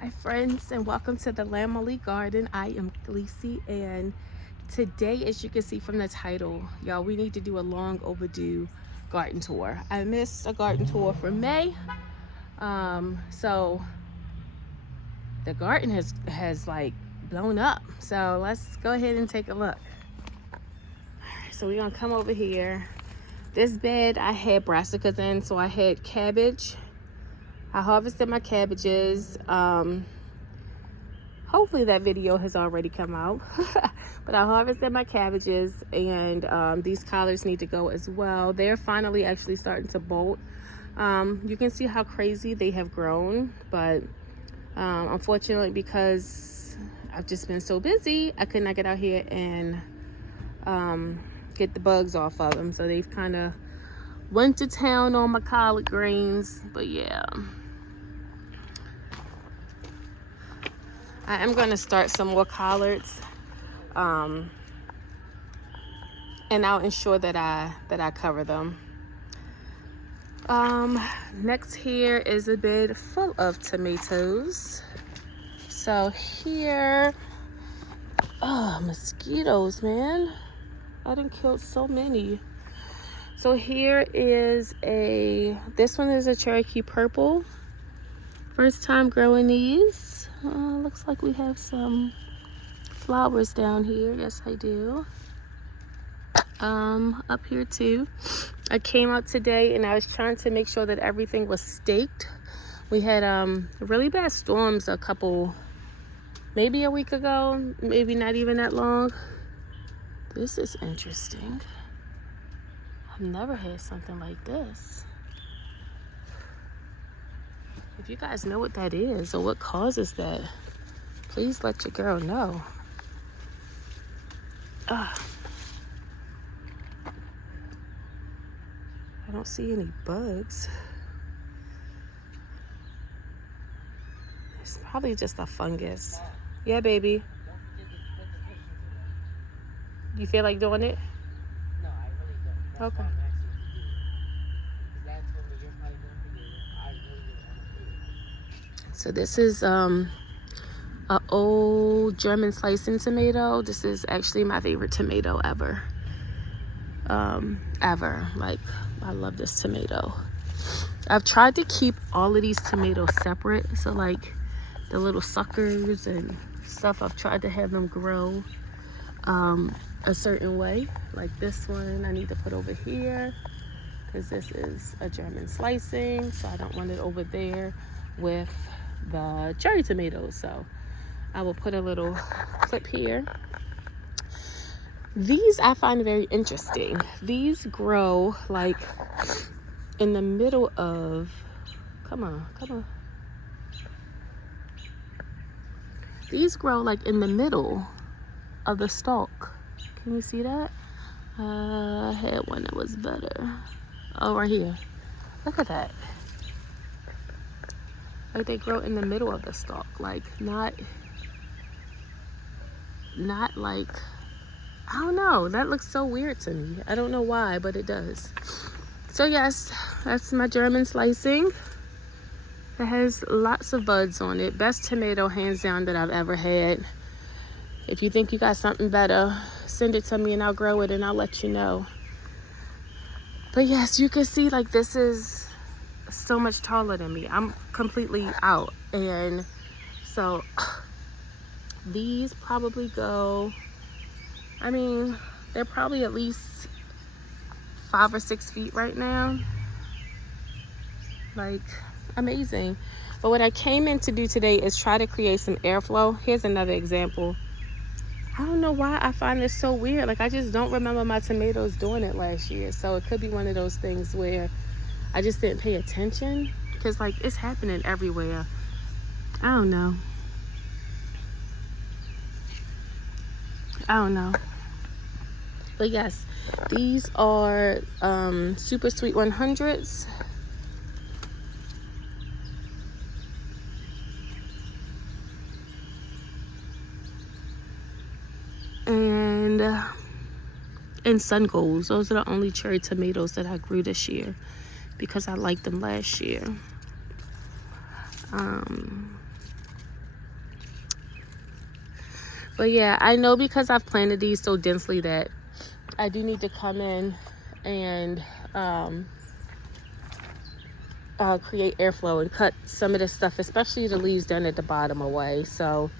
Hi friends, and welcome to the Lamely Garden. I am Khaleesi, and today, as you can see from the title, y'all, we need to do a long overdue garden tour. I missed a garden tour for May, so the garden has like blown up. So let's go ahead and take a look. So we're gonna come over here. This bed I had brassicas in, so I had cabbage. I harvested my cabbages. Hopefully that video has already come out. But I harvested my cabbages, and these collards need to go as well. They're finally actually starting to bolt. You can see how crazy they have grown, but unfortunately, because I've just been so busy, I could not get out here and get the bugs off of them. So they've kind of went to town on my collard greens, but yeah. I am going to start some more collards, and I'll ensure that I cover them. Next here is a bed full of tomatoes. So here, oh, mosquitoes, man. I done killed so many. So here is this one is a Cherokee Purple. First time growing these. Looks like we have some flowers down here. Yes, I do. Up here too. I came out today and I was trying to make sure that everything was staked. We had really bad storms maybe a week ago, maybe not even that long. This is interesting. I've never had something like this. If you guys know what that is or what causes that, please let your girl know. I don't see any bugs. It's probably just a fungus. Yeah, baby. You feel like doing it? No, I really don't. Okay. So this is a old German slicing tomato. This is actually my favorite tomato ever. Like, I love this tomato. I've tried to keep all of these tomatoes separate. So like the little suckers and stuff, I've tried to have them grow a certain way. Like this one I need to put over here because this is a German slicing, so I don't want it over there with the cherry tomatoes. So I will put a little clip here. These I find very interesting. These grow like in the middle of, come on. These grow like in the middle of the stalk. Can you see that? I had one that was better. Oh, right here. Look at that. Like they grow in the middle of the stalk, like not like, I don't know, that looks so weird to me. I don't know why, but it does. So yes, that's my German slicing. It has lots of buds on it. Best tomato hands down that I've ever had. If you think you got something better, send it to me and I'll grow it and I'll let you know. But yes, you can see like this is so much taller than me. I'm completely out. And so these probably go, I mean, they're probably at least 5 or 6 feet right now. Like, amazing. But what I came in to do today is try to create some airflow. Here's another example. I don't know why I find this so weird. Like, I just don't remember my tomatoes doing it last year. So it could be one of those things where I just didn't pay attention, because like it's happening everywhere. I don't know. But yes, these are super sweet 100s. And sun golds. Those are the only cherry tomatoes that I grew this year because I liked them last year. But yeah, I know because I've planted these so densely that I do need to come in and create airflow and cut some of this stuff, especially the leaves down at the bottom, away. So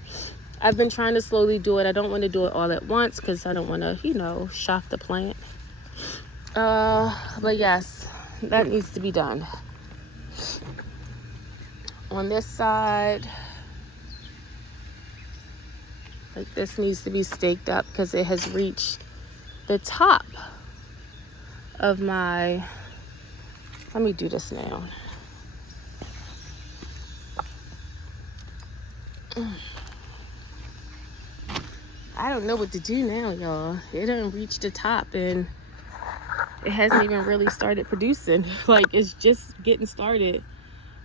I've been trying to slowly do it. I don't want to do it all at once because I don't want to, you know, shock the plant. But yes, that needs to be done. On this side, like this needs to be staked up because it has reached the top of my, let me do this now. I don't know what to do now, y'all. It done reached the top and it hasn't even really started producing. Like, it's just getting started.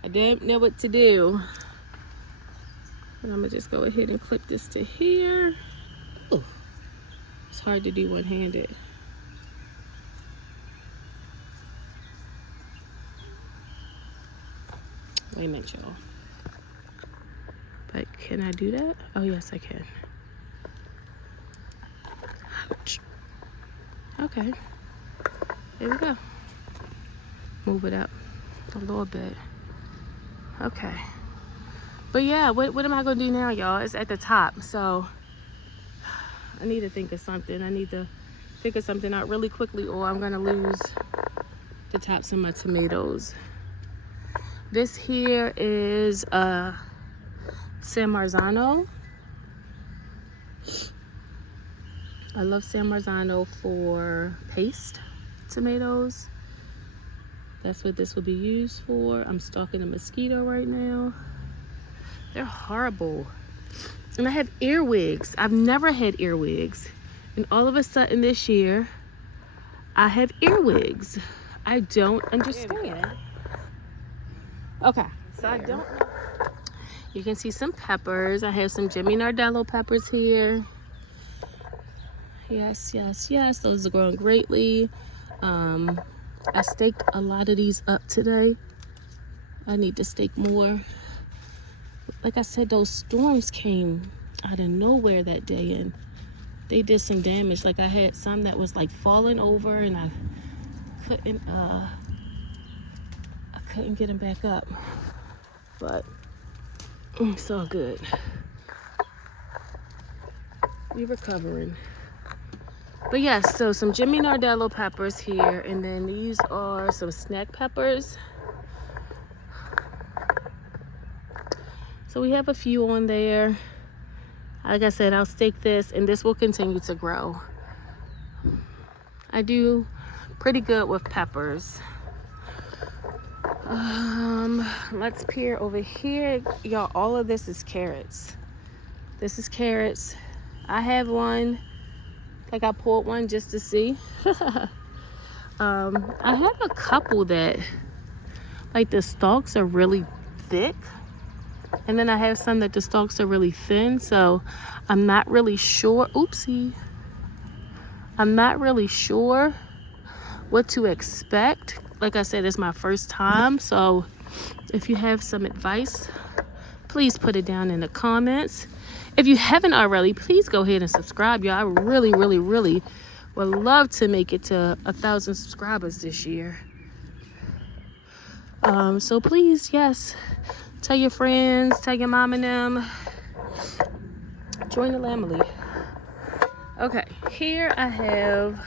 I don't know what to do. And I'm gonna just go ahead and clip this to here. Ooh, it's hard to do one-handed. Wait a minute, y'all. But can I do that? Oh, yes, I can. Ouch. Okay. There we go. Move it up a little bit. Okay. But yeah, what am I gonna do now, y'all? It's at the top, so I need to think of something. I need to figure something out really quickly, or I'm gonna lose the tops of my tomatoes. This here is San Marzano. I love San Marzano for paste tomatoes. That's what this will be used for. I'm stalking a mosquito right now. They're horrible. And I have earwigs. I've never had earwigs. And all of a sudden this year, I have earwigs. I don't understand. Okay, so I don't know. You can see some peppers. I have some Jimmy Nardello peppers here. Yes, yes, yes. Those are growing greatly. I staked a lot of these up today. I need to stake more. Like I said, those storms came out of nowhere that day and they did some damage. Like I had some that was like falling over and I couldn't get them back up. But it's all good. We're recovering. But yes, so some Jimmy Nardello peppers here, and then these are some snack peppers. So we have a few on there. Like I said, I'll stake this, and this will continue to grow. I do pretty good with peppers. Let's peer over here. Y'all, all of this is carrots. This is carrots. I have one. Like I pulled one just to see. I have a couple that, like the stalks are really thick. And then I have some that the stalks are really thin. So I'm not really sure. Oopsie. I'm not really sure what to expect. Like I said, it's my first time. So if you have some advice, please put it down in the comments. If you haven't already, please go ahead and subscribe, y'all. I really, really, really would love to make it to 1,000 subscribers this year. So please, yes, tell your friends, tell your mom and them. Join the family. Okay, here I have,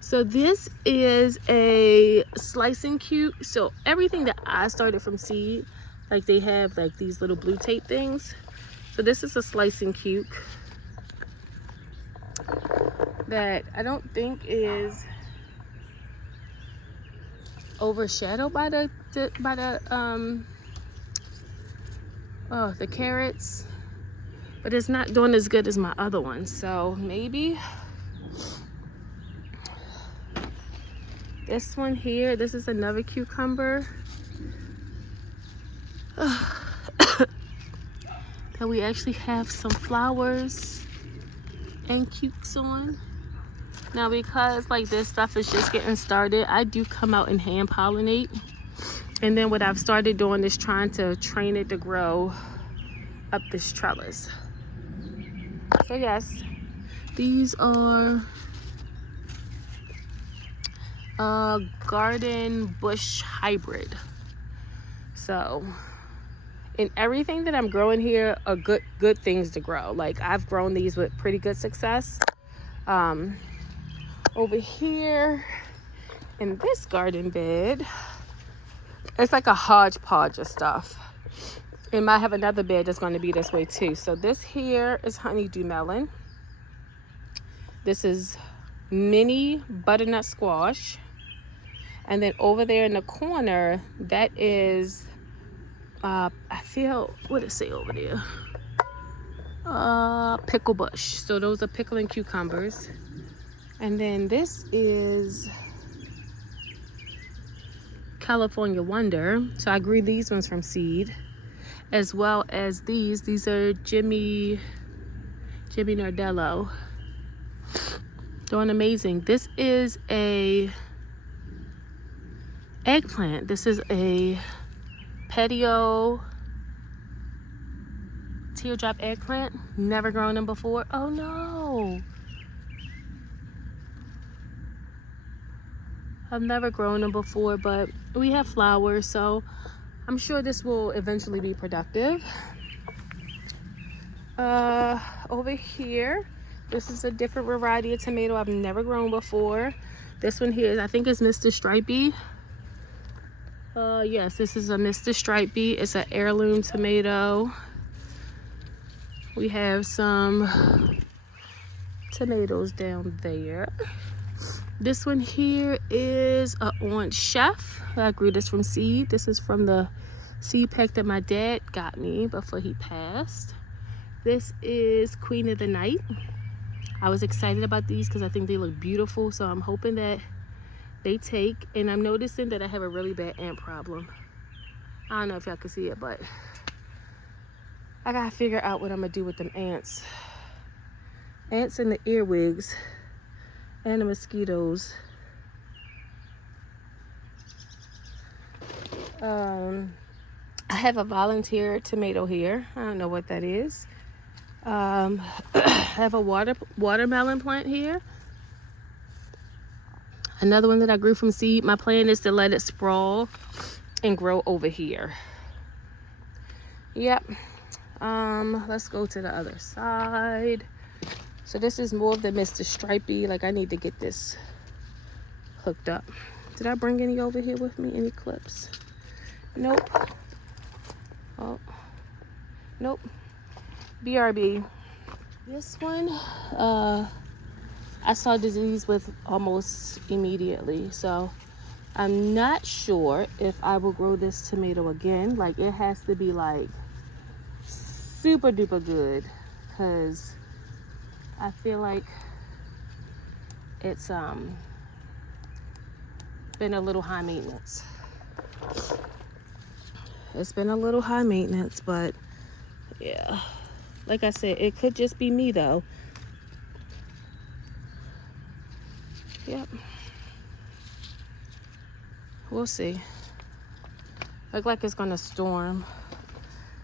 so this is a slicing cube. So everything that I started from seed, like they have like these little blue tape things. So this is a slicing cuke that I don't think is overshadowed by the carrots, but it's not doing as good as my other ones. So maybe this one here, this is another cucumber. That we actually have some flowers and cukes on. Now because like this stuff is just getting started, I do come out and hand pollinate. And then what I've started doing is trying to train it to grow up this trellis. So yes, these are a garden bush hybrid. So, and everything that I'm growing here are good things to grow. Like I've grown these with pretty good success. Over here in this garden bed, it's like a hodgepodge of stuff. And I have another bed that's going to be this way too. So this here is honeydew melon. This is mini butternut squash. And then over there in the corner, that is, I feel, what does it say over there? Pickle bush. So those are pickling cucumbers. And then this is California Wonder. So I grew these ones from seed, as well as these are Jimmy Nardello. Doing amazing. This is a eggplant. This is a patio teardrop eggplant. Never grown them before. Oh no, I've never grown them before, but we have flowers, so I'm sure this will eventually be productive. Over here, this is a different variety of tomato I've never grown before. This one here, I think is Mr. Stripey. Yes, this is a Mr. Stripey. It's an heirloom tomato. We have some tomatoes down there. This one here is a orange chef. I grew this from seed. This is from the seed pack that my dad got me before he passed. This is Queen of the Night. I was excited about these because I think they look beautiful, so I'm hoping that they take. And I'm noticing that I have a really bad ant problem. I don't know if y'all can see it, but I gotta figure out what I'm gonna do with them ants. Ants and the earwigs and the mosquitoes. I have a volunteer tomato here. I don't know what that is. I have a watermelon plant here. Another one that I grew from seed. My plan is to let it sprawl and grow over here. Yep. Let's go to the other side. So this is more of the Mr. Stripey. Like I need to get this hooked up. Did I bring any over here with me? Any clips? Nope. Oh, nope. BRB. This one, I saw disease with almost immediately. So I'm not sure if I will grow this tomato again. Like it has to be like super duper good, because I feel like it's been a little high maintenance. It's been a little high maintenance, but yeah, like I said, it could just be me though. Yep, we'll see. Look like it's gonna storm.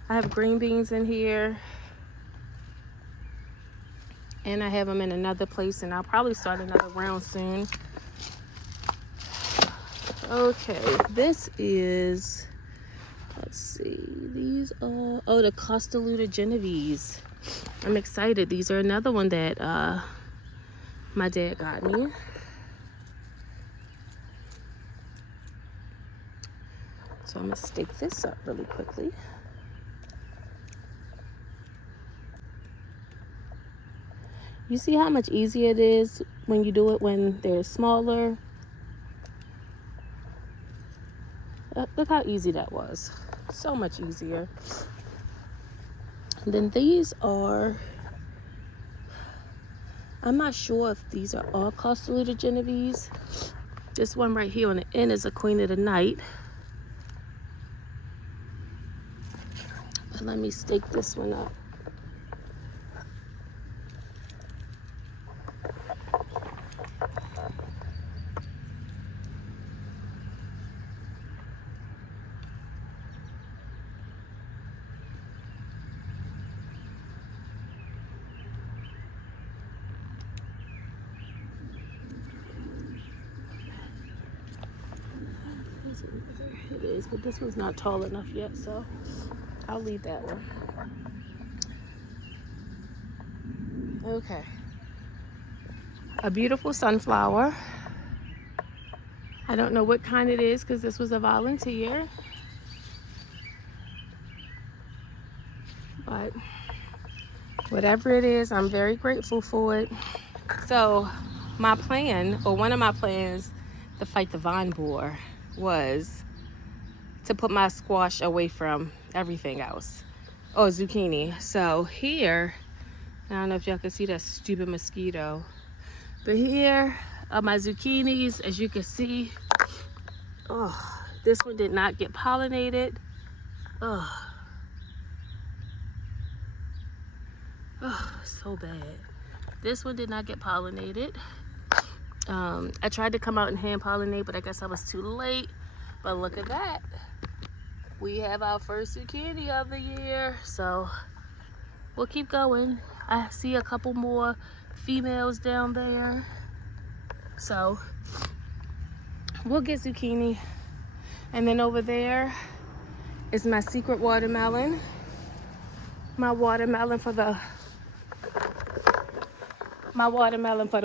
I have green beans in here, and I have them in another place, and I'll probably start another round soon. Okay, this is, let's see, these are, oh, the Costaluda Genovese. I'm excited. These are another one that my dad got me. So I'm gonna stick this up really quickly. You see how much easier it is when you do it when they're smaller? Look how easy that was. So much easier. And then these are, I'm not sure if these are all Costaluda Genovese. This one right here on the end is a Queen of the Night. But let me stake this one up. sideways, but this one's not tall enough yet, so I'll leave that one. Okay. A beautiful sunflower. I don't know what kind it is because this was a volunteer. But whatever it is, I'm very grateful for it. So my plan, or one of my plans to fight the vine borer, was to put my squash away from everything else. Oh, zucchini. So here, I don't know if y'all can see that stupid mosquito, but here are my zucchinis. As you can see, oh, this one did not get pollinated. Oh, so bad. This one did not get pollinated. I tried to come out and hand pollinate, but I guess I was too late. But look at that. We have our first zucchini of the year. So we'll keep going. I see a couple more females down there. So we'll get zucchini. And then over there is my secret watermelon. My watermelon for the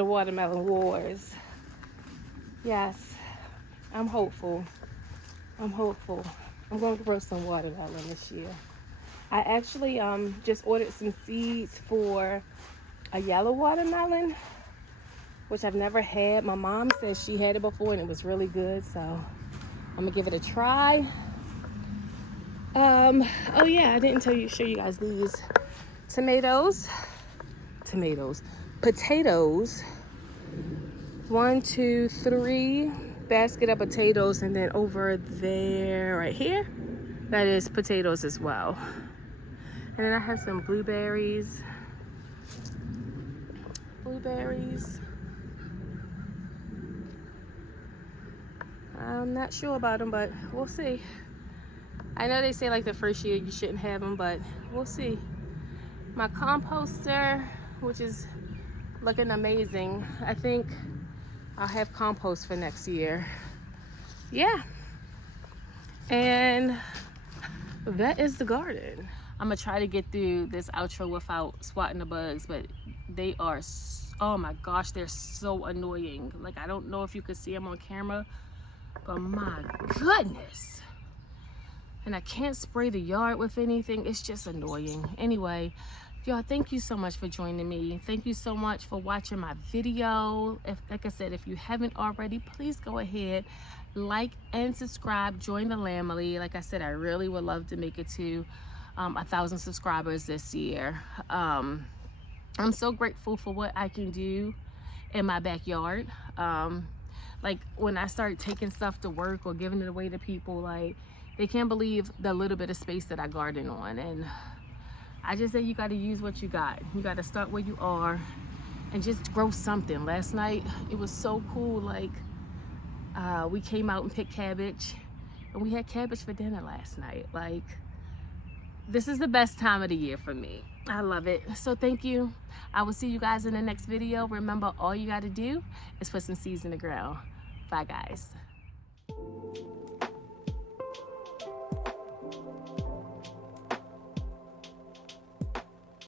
watermelon wars. Yes, I'm hopeful. I'm hopeful. I'm going to grow some watermelon this year. I actually just ordered some seeds for a yellow watermelon, which I've never had. My mom says she had it before and it was really good, so I'm gonna give it a try. Oh yeah, I didn't show you guys these potatoes. 1, 2, 3 basket of potatoes, and then over there right here, that is potatoes as well. And then I have some blueberries. I'm not sure about them, but we'll see. I know they say like the first year you shouldn't have them, but we'll see. My composter, which is looking amazing. I think I'll have compost for next year. Yeah. And that is the garden. I'm gonna try to get through this outro without swatting the bugs, but they are, oh my gosh, they're so annoying. Like, I don't know if you could see them on camera, but my goodness. And I can't spray the yard with anything. It's just annoying. Anyway, y'all, thank you so much for joining me. Thank you so much for watching my video. Like I said, if you haven't already, please go ahead, like and subscribe, join the Lamely. Like I said, I really would love to make it to 1,000 subscribers this year. I'm so grateful for what I can do in my backyard. Like when I start taking stuff to work or giving it away to people, like, they can't believe the little bit of space that I garden on. And I just say you got to use what you got. You got to start where you are and just grow something. Last night, it was so cool. Like, we came out and picked cabbage, and we had cabbage for dinner last night. Like, this is the best time of the year for me. I love it. So thank you. I will see you guys in the next video. Remember, all you got to do is put some seeds in the ground. Bye, guys.